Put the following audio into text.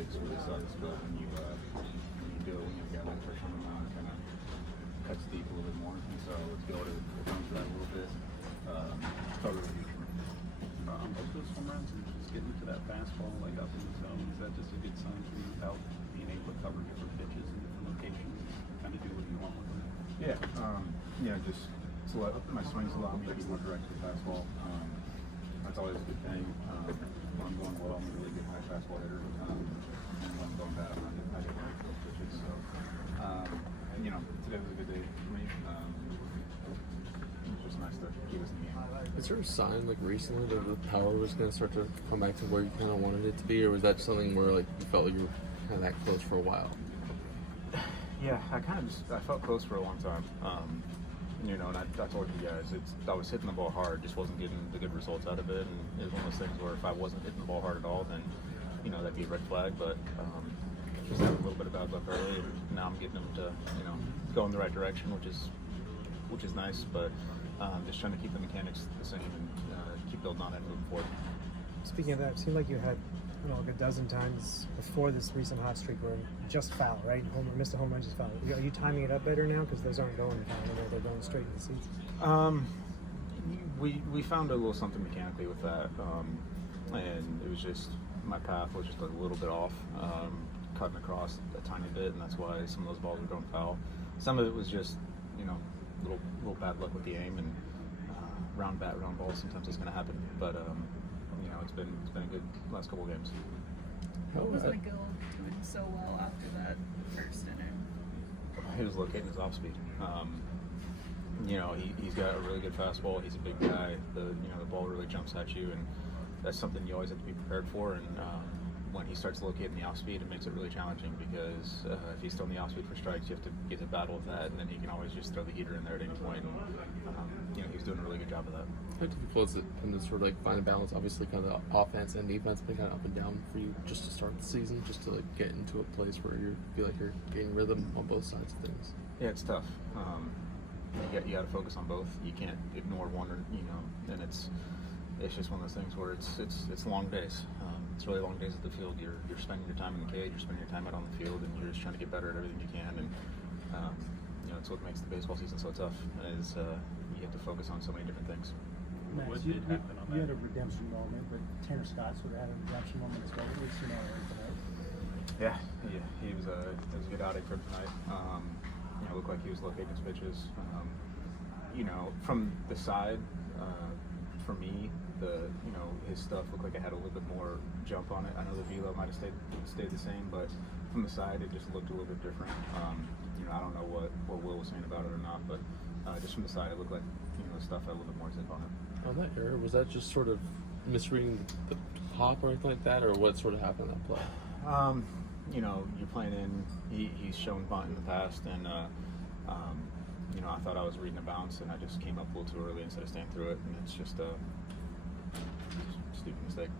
fix really sucks, but when you do it, when you've got that pressure on the mound, it kind of cuts deep a little bit more. And so let's be able to account for that a little bit. Felt really good for me. Most of those home runs are just getting to that fastball, like up in the zone. Is that just a good sign for you about being able to cover different pitches in different locations, kind of do what you want with them? Yeah, just my swings allow me to be more direct with the fastball. That's always a good thing. When I'm going well, I'm a really good high fastball hitter. And when I'm going bad, I get right to those pitches. So, today was a good day for me. It was just nice to keep us in the game. Is there a sign like recently that the power was going to start to come back to where you kind of wanted it to be, or was that something where like you felt like you were kind of that close for a while? Yeah, I felt close for a long time. And I told you guys, I was hitting the ball hard, just wasn't getting the good results out of it. And it was one of those things where if I wasn't hitting the ball hard at all, then, that'd be a red flag. But just having a little bit of bad luck early, and now I'm getting them to, go in the right direction, which is nice. But just trying to keep the mechanics the same and keep building on it and moving forward. Speaking of that, it seemed like you had like a dozen times before this recent hot streak where just foul, right? Missed a home run, just foul. Are you timing it up better now? Because those aren't going foul anymore. They're going straight to the seats. We found a little something mechanically with that. And it was just, my path was just a little bit off, cutting across a tiny bit, and that's why some of those balls were going foul. Some of it was just, little bad luck with the aim, and round bat, round ball, sometimes it's going to happen. But, it's been a good last couple of games. What was Miguel doing so well after that first inning? He was locating his off speed. He's got a really good fastball. He's a big guy. The ball really jumps at you, and that's something you always have to be prepared for. And when he starts locating the off speed, it makes it really challenging because if he's throwing the off speed for strikes, you have to get to battle with that, and then he can always just throw the heater in there at any point. And, he's doing a really good job of that. How difficult is it to sort of like find a balance? Obviously, kind of the offense and defense been kind of up and down for you just to start the season, just to like get into a place where you feel like you're getting rhythm on both sides of things. Yeah, it's tough. You got to focus on both. You can't ignore one, and it's just one of those things where it's long days. It's really long days at the field. You're spending your time in the cage, you're spending your time out on the field, and you're just trying to get better at everything you can. And it's what makes the baseball season so tough. Is you have to focus on so many different things. What did happen on that? You had a redemption moment, but Tanner Scott sort of had a redemption moment as well. What was tonight? Yeah, he was a good outing for him tonight. Looked like he was locating his pitches. From the side, for me, his stuff looked like it had a little bit more jump on it. I know the velo might have stayed the same, but from the side, it just looked a little bit different. I don't know what Will was saying about it or not, but just from the side, it looked like the stuff had a little bit more zip on it. On that error, was that just sort of misreading the hop or anything like that, or what sort of happened in that play? You're playing in. He's shown bunt in the past, and I thought I was reading a bounce, and I just came up a little too early instead of staying through it, and it's just a stupid mistake.